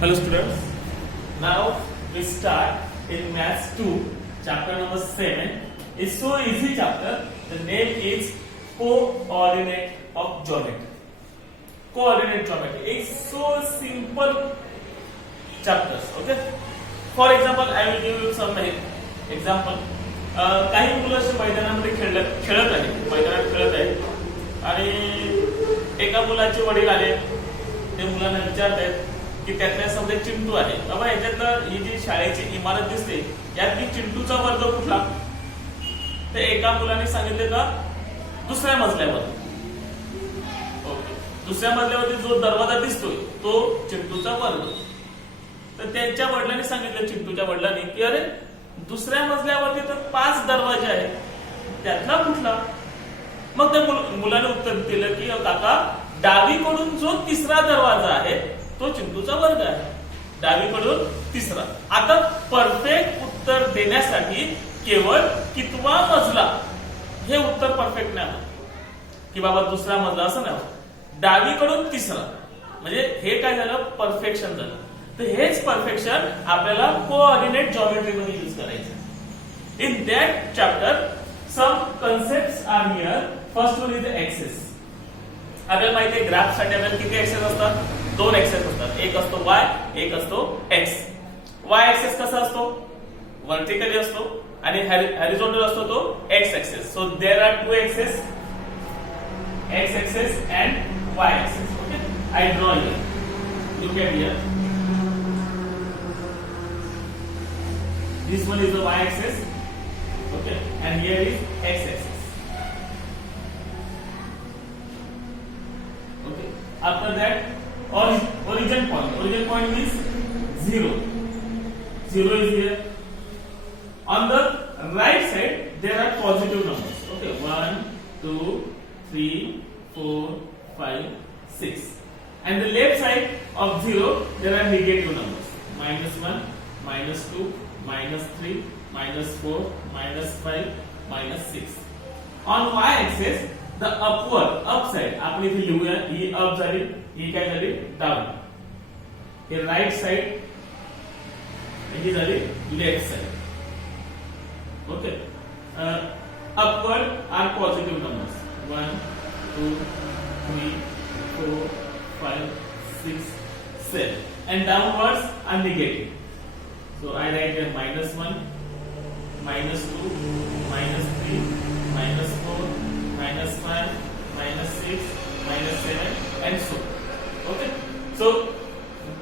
Hello students, now we start in Maths 2, chapter number 7. It's so easy chapter, the name is Coordinate of Geometry. Coordinate Geometry, it's so simple chapters, okay? For example, I will give you some example. काही मुलं असे मैदानामध्ये खेळत आहेत, मैदानात खेळत आहेत आणि एका मुलाचे वडील आले, ते मुलांना विचारतात की त्यातल्या समजा चिंटू आहे, बाबा याच्यातलं ही जी शाळेची इमारत दिसते यातली चिंटूचा वर्ग कुठला? तर एका मुलाने सांगितले का दुसऱ्या मजल्यावर. ओके, दुसऱ्या मजल्यावरती जो दरवाजा दिसतोय तो चिंटूचा वर्ग. तर त्यांच्या वडिलांनी सांगितलं, चिंटूच्या वडिलांनी, की अरे दुसऱ्या मजल्यावरती तर 5 दरवाजे आहेत, त्यातला कुठला? मग त्या मुलाने उत्तर दिलं की काका, डावीकडून जो तिसरा दरवाजा आहे तो चिंटूचा वर्ग आहे. डावीकडून तिसरा. आता परफेक्ट उत्तर देण्यासाठी केवळ कितवा मजला हे उत्तर परफेक्ट नाही होत की बाबा दुसरा मजला असं नाही होत. डावीकडून तिसरा म्हणजे हे काय झालं, परफेक्शन झालं. तर हेच परफेक्शन आपल्याला कोऑर्डिनेट जॉमेट्री मध्ये यूज करायचं. In that chapter some concepts are here. First one is the axis. आपल्याला माहिती आहे ग्राफ साठी आपल्याला किती एक्सेस असतात? 2 एक्सेस असतात. एक असतो y, एक असतो x. y एक्सेस कसा असतो? वर्टिकली असतो आणि हॉरिझॉन्टल असतो तो x axis. So there are 2 axes, x axis and y axis. Okay, I draw here. Look at here. This one is the y axis. Okay, and here is x axis. Okay, after that origin point. Origin point means 0. 0 is here. On the right side there are positive numbers. Okay, 1, 2, 3, 4, 5, 6. And the left side of 0 there are negative numbers. -1, -2, -3, -4, -5, -6. On y axis the upward, up side, आपण इथे लिहूया, ही up झाली, ही काय झाली, down. हे right side, ही झाली left side. Okay, upward are positive numbers 1, 2, 3, 4, 5, 6, 7 and downwards are negative. So I write here -1, -2, -3, -4, -5, -6, -7 and so. Okay, so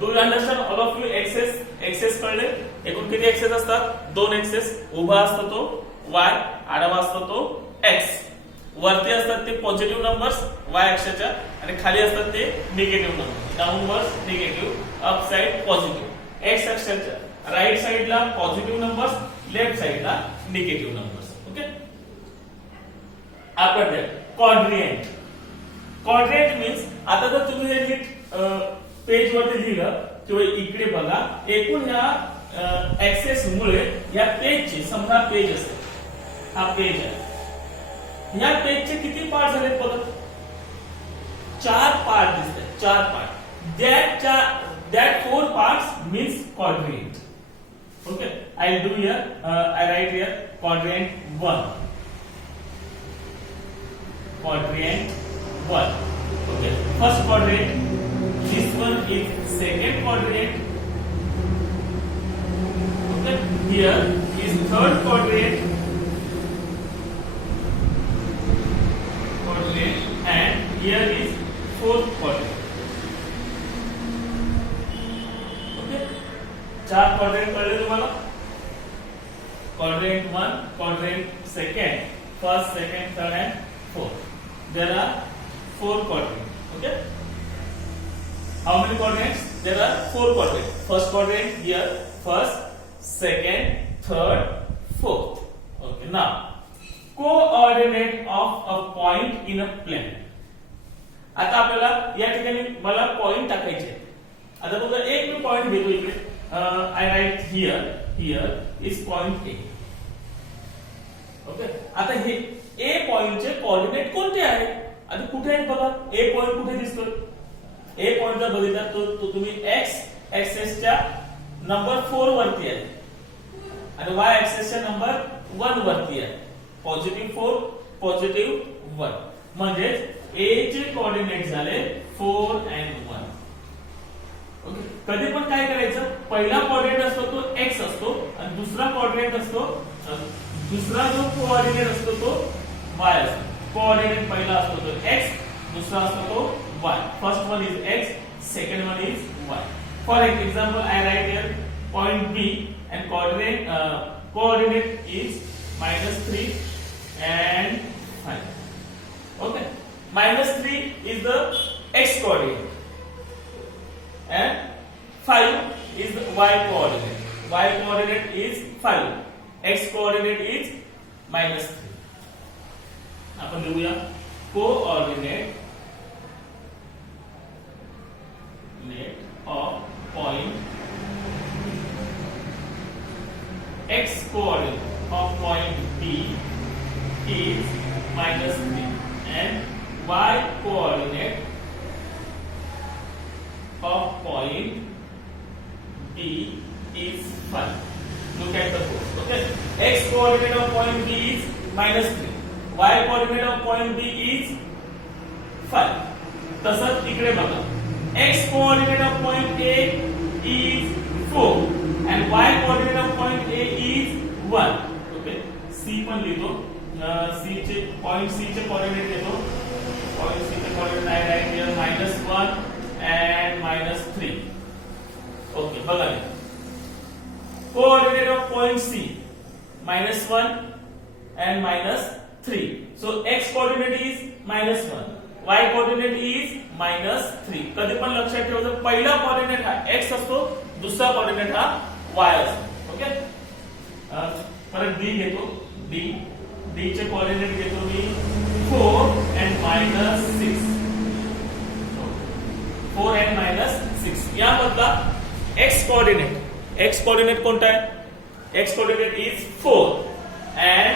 do you understand all of you? Axes कळले? एकूण किती एक्सेस असतात? 2 एक्सेस. उभा असतो तो y, आडवा असतो तो x. वरती असतात ते पॉझिटिव्ह नंबर्स y अक्षाच्या आणि खाली असतात ते negative numbers. Downwards negative, up side positive. x अक्षाच्या राइट साइडला पॉझिटिव्ह नंबर्स, लेफ्ट साइडला negative numbers. Okay, after that quadrant. Quadrant means, आता जर तुम्ही हे नीट पेज वरती लिहिलं किंवा इकडे बघा, एकूण ह्या एक्सेस मुळे या पेजचे, समजा पेज असेल, हा पेज आहे, या पेजचे किती पार्ट झालेत बघा? 4 पार्ट दिसतात. 4 part. that 4 parts means quadrant. Okay, I'll do here, I write here quadrant 1. Quadrant 1. Okay, first quadrant. This one is second quadrant. Okay, here is third quadrant. And here is fourth quadrant. Okay, 4 quadrant कळले तुम्हाला? Quadrant 1, quadrant second, first, second, third and fourth. There are 4 quadrants. Okay, how many quadrants? There are 4 quadrants. First quadrant here, first, second, third, fourth. Okay, now coordinate of a point in a plane. आता आपल्याला या ठिकाणी मला point टाकायचे. आता बघा, एक मी point घेतो इकडे. I right here is point A. Okay, आता हे ए पॉइंटचे कोऑर्डिनेट कोणते आहेत? आता कुठे आहेत बघा, ए पॉइंट कुठे दिसतोय? ए पॉइंट जर बघितला तो तुम्ही x ऍक्सेसच्या नंबर 4 वरती आहे आणि y ऍक्सेसच्या नंबर 1 वरती आहे. पॉझिटिव्ह 4 पॉझिटिव्ह 1 म्हणजे a चे कोऑर्डिनेट झाले 4 and 1. ओके, कधी पण काय करायचं, पहिला कोऑर्डिनेट असतो तो x असतो आणि दुसरा कोऑर्डिनेट असतो दुसरा जो कोऑर्डिनेट असतो तो y असतो. कोऑर्डिनेट पहिला असतो तो x, दूसरा असतो तो y. First one is x, second one is y. For example I write here point B and coordinate is -3 and 5. Okay, -3 is the x coordinate and 5 is the y coordinate. Y coordinate is 5, x coordinate is -3. आपण लिहूया coordinate of point x coordinate of point B is -3 and y coordinate of point B is 5. Look at the code. Okay, x coordinate of point B is -3, y coordinate of point B is 5. तसंच इकडे बघा, x coordinate of point A is 4 and y coordinate of point A is 1. Okay, C पण लिहितो, C चे point C चे coordinate घेतो. Point C चे coordinate I write here -1 and -3. Okay, बघा, coordinate of point C -1 and -3. So x coordinate is -1, y coordinate is -3. कधी पण लक्षात ठेवायचं, पहिला कोऑर्डिनेट हा x असतो, दुसरा कोऑर्डिनेट हा y असतो. ओके, परत d घेतो. d चे कोऑर्डिनेट घेतो मी 4 and -6. 4 and -6. यामधला x कोऑर्डिनेट कोणता आहे? x coordinate is 4 and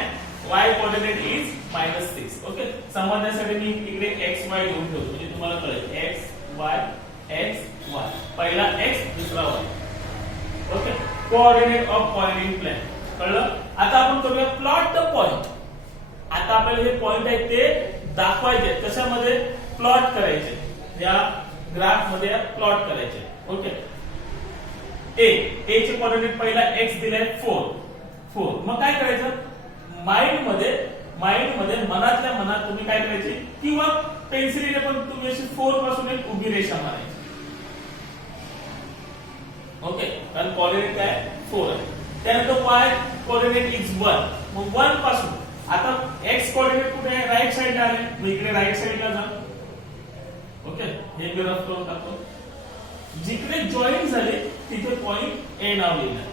y coordinate is -6. Okay, समजण्यासाठी मी इकडे x y घेऊन ठेवतो म्हणजे तुम्हाला कळेल x y. पहिला x, दुसरा y. Okay, coordinate of point in plane कळलं. आता आपण करूया प्लॉट द पॉइंट. आता आपल्याला हे पॉइंट आहेत ते दाखवायचे, कशामध्ये प्लॉट करायचे, या ग्राफ मध्ये प्लॉट करायचे. ओके, a चे कोऑर्डिनेट पहिला x दिलाय 4. मग काय करायचं, माइंड मध्ये मनातल्या मनात तुम्ही काय करायचे, किंवा पेन्सिलीने पण तुम्ही अशी 4 पासून एक उभी रेषा मारायची. ओके, कारण कोऑर्डिनेट काय 4 आहे. त्यानंतर y कोऑर्डिनेट इज 1. मग 1 पासून आता x कोऑर्डिनेट कुठे आहे, राईट साइडला आहे, मग इकडे राईट साइडला जा. ओके, हे मी रफ करून टाकतो. जिकडे जॉईन झाले तिथे पॉइंट A नाव लिहिलं.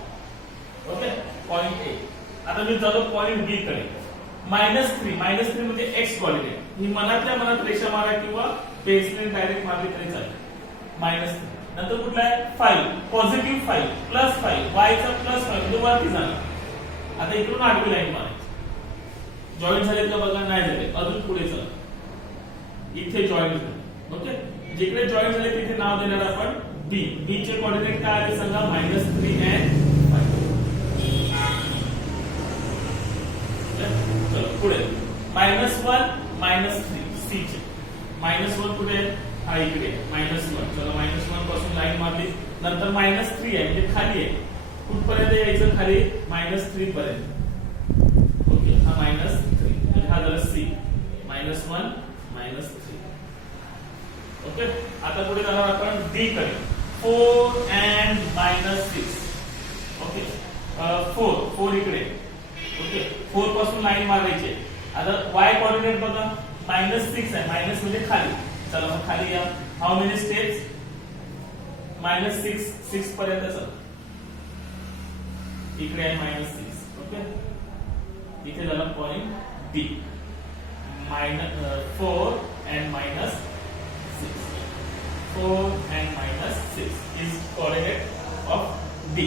Okay, point A. आता मी जातो पॉइंट B कडे. -3 म्हणजे x कोऑर्डिनेट. ही मनातल्या मनात रेषा मारा किंवा पेन्सिल डायरेक्ट मारली तरी चालेल. -3 नंतर कुठला आहे 5, पॉझिटिव्ह 5 +5, y चा +5 म्हणजे वरती जाणार. आता इकडून आडवी लाईन मारायची. जॉईन झाले का बघा, नाही झाले, अजून पुढे चला. इथे जॉईन झाले. ओके, जिकडे जॉईन झाले तिथे नाव देणार आपण B. B चे कोऑर्डिनेट काय आले सांगा, -3 and 5. चलो पुढे -1 -3 C चे. -1 कुठे, हा इकडे -1. चला -1 पासून लाईन मारली. नंतर -3 आहे म्हणजे खाली आहे. कुठपर्यंत यायचं, खाली -3 पर्यंत. ओके, हा -3 म्हणजे हा झाला C. -1 -3. ओके, आता पुढे जाणार आपण D कडे. 4 and -6. ओके, 4 इकडे. ओके, 4 पासून लाईन मारायची. आता y कोऑर्डिनेट बघा -6 आहे, मायनस म्हणजे खाली. चला मग खाली या. हाऊ मेनी स्टेप्स, -6 पर्यंत चला. इकडे आहे -6. ओके, इथे झाला point D. 4 and -6. 4 and -6 is coordinate of D.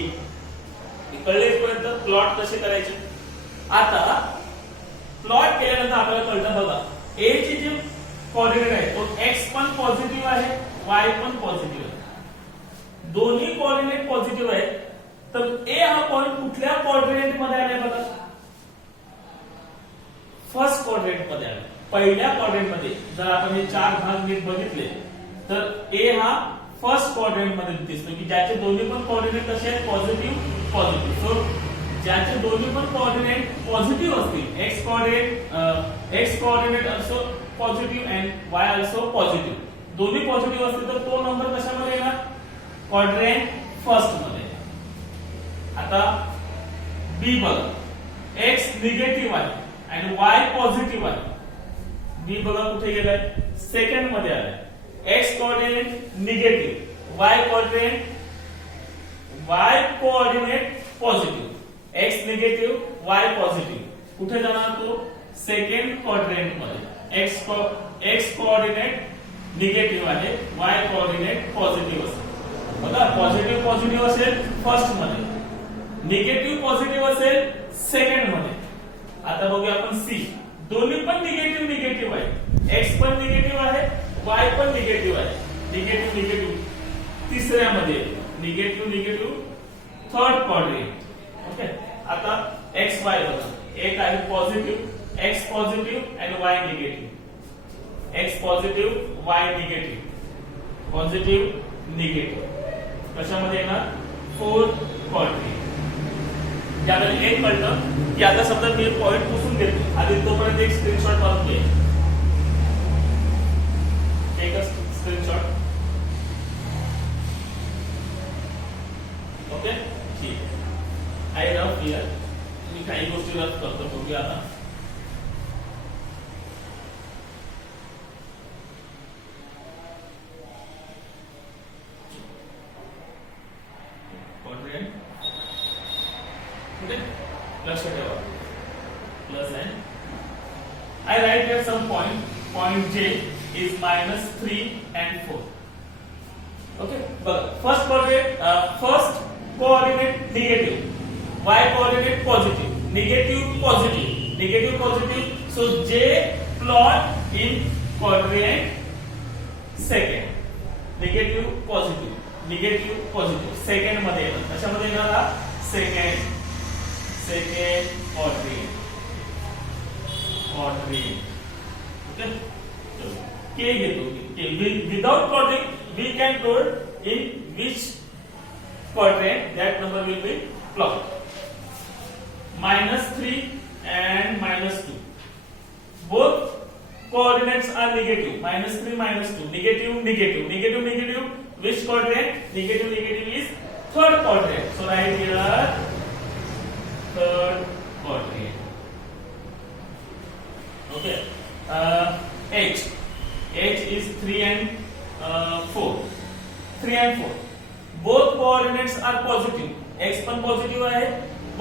कळले पर्यंत प्लॉट कसे करायचे. आता प्लॉट केल्यानंतर आपल्याला कळतं बघा, A चे जे कोऑर्डिनेट आहे तो x पण पॉझिटिव्ह आहे, y पण पॉझिटिव्ह आहे. दोन्ही कोऑर्डिनेट पॉझिटिव्ह आहे, तर ए हा पॉइंट कुठल्या क्वाड्रंट मध्ये आलाय बघा, फर्स्ट क्वाड्रंट मध्ये आलाय. पहिल्या क्वाड्रंट मध्ये जर आपण हे चार भाग नीट बघितले तर ए हा फर्स्ट क्वाड्रंट मध्ये दिसतो की ज्याचे दोन्ही पण कोऑर्डिनेट कसे आहेत, पॉझिटिव्ह पॉझिटिव्ह. सो ज्याचे दोन्ही पण कोऑर्डिनेट पॉझिटिव्ह असतील, x coordinate also positive and Y also positive, दोन्ही पॉझिटिव्ह असतील तर तो नंबर कशामध्ये येणार, क्वाड्रंट फर्स्ट मध्ये. आता बी बघा, एक्स निगेटिव्ह आहे आणि वाय पॉझिटिव्ह आहे. बी बघा कुठे गेलाय, सेकंड मध्ये आलाय. X coordinate negative, y coordinate positive. X negative, y positive, कुठे जाणार तो, सेकंड क्वाड्रंट मध्ये. एक्स कोऑर्डिनेट निगेटिव्ह आहे, वाय कोऑर्डिनेट पॉझिटिव्ह असेल. बघा पॉझिटिव्ह पॉझिटिव्ह असेल फर्स्ट मध्ये, निगेटिव्ह पॉझिटिव्ह असेल सेकंड मध्ये. आता बघूया आपण सी, दोन्ही पण निगेटिव्ह निगेटिव्ह आहे. एक्स पण निगेटिव्ह आहे, वाय पण निगेटिव्ह आहे. निगेटिव्ह निगेटिव्ह तिसऱ्यामध्ये, negative negative third quadrant. Okay. आता एक्स वाय बघा, एक आहे पॉझिटिव्ह, एक्स पॉझिटिव्ह आणि Y negative. X positive, Y negative, positive negative, कशामध्ये येणार, फोर्थ क्वाड्रंट. त्यामध्ये एक कळलं की आता समजा मी पॉइंट पुसून घेतो, आधी तोपर्यंत एक स्क्रीनशॉट मारून घे. एक स्क्रीनशॉट. ओके ठीक आहे. आय रफ हियर, मी काही गोष्टी रफ करतो, बघूया आता. लक्ष ठेवा, plus N. I write here some point. Point J is -3 and 4. Okay. But first coordinate negative, y coordinate positive, negative positive, negative positive. So J plot in quadrant second. Negative positive, negative positive. Second मध्ये येणार. कशामध्ये येणार हा? Second quadrant. Okay. K घेतो. Without plotting, we can plot in which quadrant that number will be plotted. -3 and -2. Both coordinates are negative. -3, -2. Negative, negative, negative, negative. Which quadrant? Negative, negative is third quadrant. So right here, third quadrant. Okay. H is 3 and 4. 3 and 4. Both coordinates are positive. X पण positive आहे,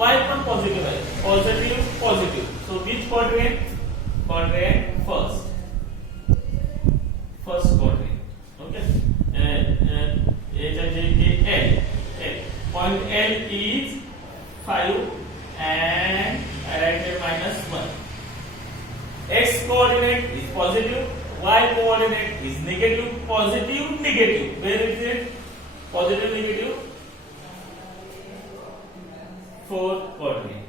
Y पण positive आहे. Positive, positive. So which quadrant? Quadrant first. First quadrant. Okay. H L. Point L is 5 and I write here -1. X coordinate is positive, Y coordinate is negative, positive, negative. Where is it? Positive, negative. Fourth quadrant.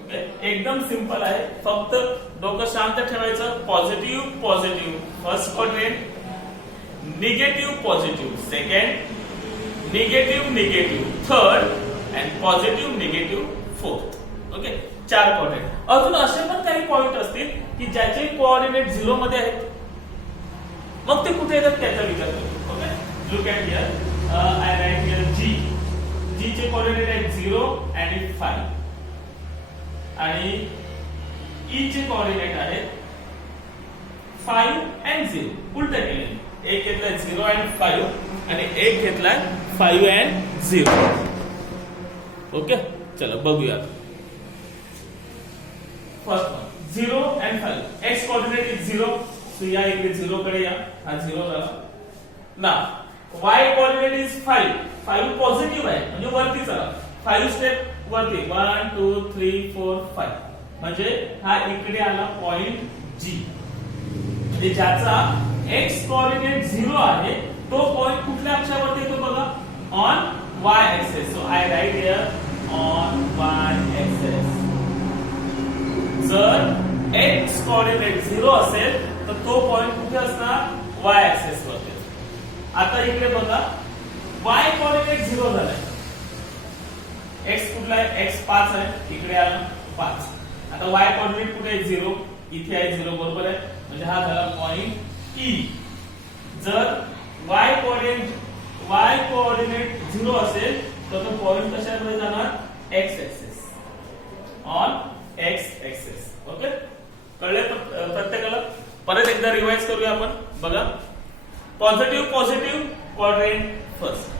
Okay. एकदम simple आहे, फक्त डोकं शांत ठेवायचं. Positive positive first quadrant, negative positive second, negative negative third and positive negative fourth. Okay. 4 coordinate. अजून असे पण काही पॉइंट असतील की ज्याचे कोऑर्डिनेट 0 मध्ये आहेत, मग ते कुठे येतात त्याचा विचार करू. Okay. Look at here. I write here G. G चे कोऑर्डिनेट आहेत 0 आणि 5 आणि E चे कोऑर्डिनेट आहेत 5 and 0. उलट केले, एक घेतलाय 0 and 5 आणि एक घेतलाय 5 and 0. ओके. चला बघूया. First one 0 and 5. X coordinate is 0. So या इकडे 0 कडे या, हा 0 झाला. ना Y coordinate is 5. 5 पॉझिटिव्ह आहे म्हणजे वरती चला. 5 स्टेप वरती 1 2 3 4 5 म्हणजे हा इकडे आला पॉइंट G. म्हणजे ज्याचा X coordinate 0 आहे तो पॉइंट कुठल्या अक्षावरती y axis. So I write here on y axis. जर x कोऑर्डिनेट 0 असेल तर तो पॉइंट कुठे असणार y ऍक्सिस वरती. आता इकडे बघा y कोऑर्डिनेट 0 झालाय. x कुठला आहे x 5 आहे, इकडे आला 5. आता y कोऑर्डिनेट कुठे आहे 0, इथे आहे 0 बरोबर आहे. म्हणजे हा झाला पॉइंट E. जर y कोऑर्डिनेट 0 असेल तर तो पॉइंट कशामध्ये जाणार x axis, on x axis. Okay, कळले प्रत्येकाला? परत एकदा रिवाइज करूया आपण. बघा, positive quadrant first,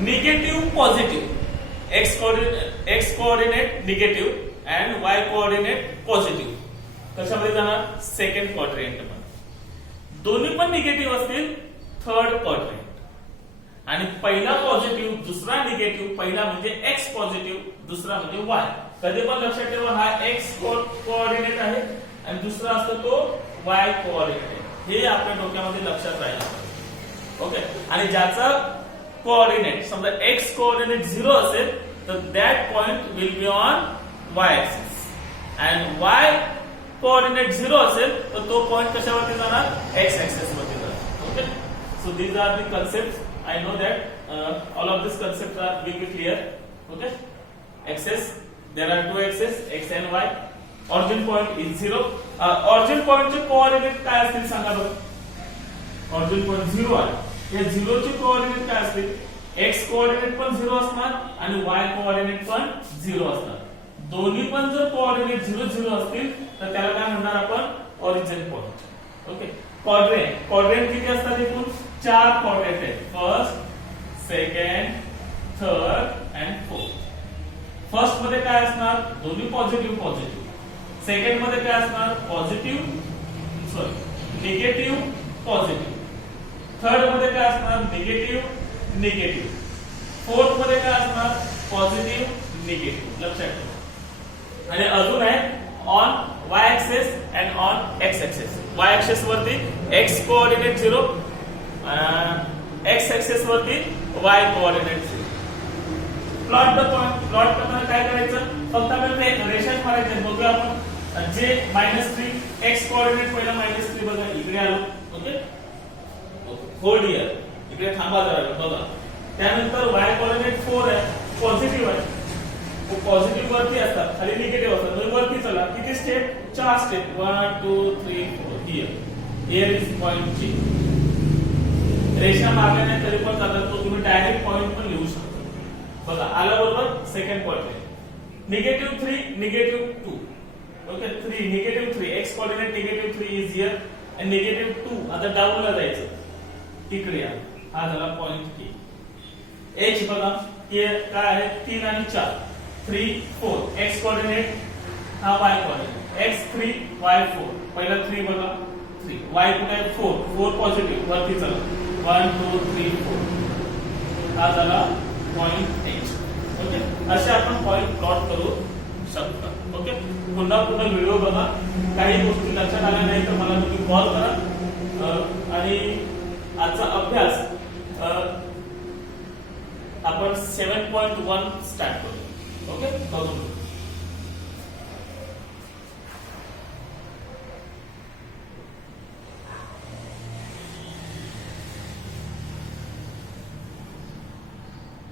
negative positive, x coordinate negative and y coordinate positive कशामध्ये जाणार सेकंड क्वाड्रंट मध्ये. दोन्ही पण निगेटिव्ह असतील थर्ड क्वाड्रंट. आणि पहिला पॉझिटिव्ह दुसरा निगेटिव्ह, पहिला म्हणजे x पॉझिटिव्ह दुसरा म्हणजे y. कधी पण लक्षात ठेवा हा x कोऑर्डिनेट आहे आणि दुसरा असतो तो y कोऑर्डिनेट आहे. हे आपल्या डोक्यामध्ये लक्षात राहिलं पाहिजे. ओके, आणि ज्याचा कोऑर्डिनेट समजा x कोऑर्डिनेट 0 असेल तर that point will be on y axis and y coordinate 0 असेल तर तो पॉइंट कशावरती जाणार x ऍक्सिस वरती जाणार. Okay, so these are the concepts. I know that all of these concepts will be clear. Okay, axis, there are two axes x and y. Origin point is 0. Origin point चे coordinate काय असतील सांगा बरं. origin point 0 आहे. या 0 चे coordinate काय असतील? x कोऑर्डिनेट पण 0 असणार आणि y कोऑर्डिनेट पण 0 असणार. दोन्ही पण जर कोऑर्डिनेट 0 0 असतील तर त्याला काय म्हणणार आपण origin point. ओके, क्वाड्रंट किती असतात एकूण 4 क्वाड्रंट आहेत. First, second, third and fourth. First मध्ये काय असणार दोन्ही पॉझिटिव्ह. सेकंड मध्ये काय असणार निगेटिव्ह पॉझिटिव्ह. थर्ड मध्ये काय असणार निगेटिव्ह. फोर्थ मध्ये काय असणार पॉझिटिव्ह निगेटिव्ह. लक्षात ठेवा. आणि अजून आहे on y axis and on x axis. y axis वरती x कोऑर्डिनेट 0, x axis वरती y coordinate 0. Plot the point. Plot करताना काय करायचं फक्त आपल्याला एक रेषा मारायची. बघूया आपण जे -3 x कोऑर्डिनेट पहिला -3 बघा इकडे आलो. ओके, होल्ड हियर, इकडे थांबा जरा बघा. त्यानंतर y कोऑर्डिनेट 4 आहे, पॉझिटिव्ह आहे. पॉझिटिव्ह वरती असतात, खाली निगेटिव्ह असतात. म्हणजे वरती चला. किती step 4 step 1 2 3 4. Here is point G. रेषा मारल्या नाही तरी पण चालतात, तो तुम्ही डायरेक्ट पॉइंट पण लिहू शकता. बघा आला बरोबर. Second point negative 3 negative 2. Okay, 3 negative 3 x coordinate negative 3 is here and negative 2. आता डाऊनला जायचं तिकडे या. हा झाला पॉइंट K. h बघा काय आहे 3 आणि 4 3 4. x कोऑर्डिनेट हा y कोऑर्डिनेट x 3 y 4. पहिला 3 बघा 3. y कुठे आहे 4 पॉझिटिव्ह वरती चला 1 2 3 4. हा झाला पॉइंट H. ओके, असे आपण पॉइंट प्लॉट करू शकता. ओके, पुन्हा व्हिडिओ बघा. काही गोष्टी लक्षात आल्या नाही तर मला तुम्ही कॉल करा. आणि आजचा अभ्यास आपण 7.1 स्टार्ट करू. ओके, बघू.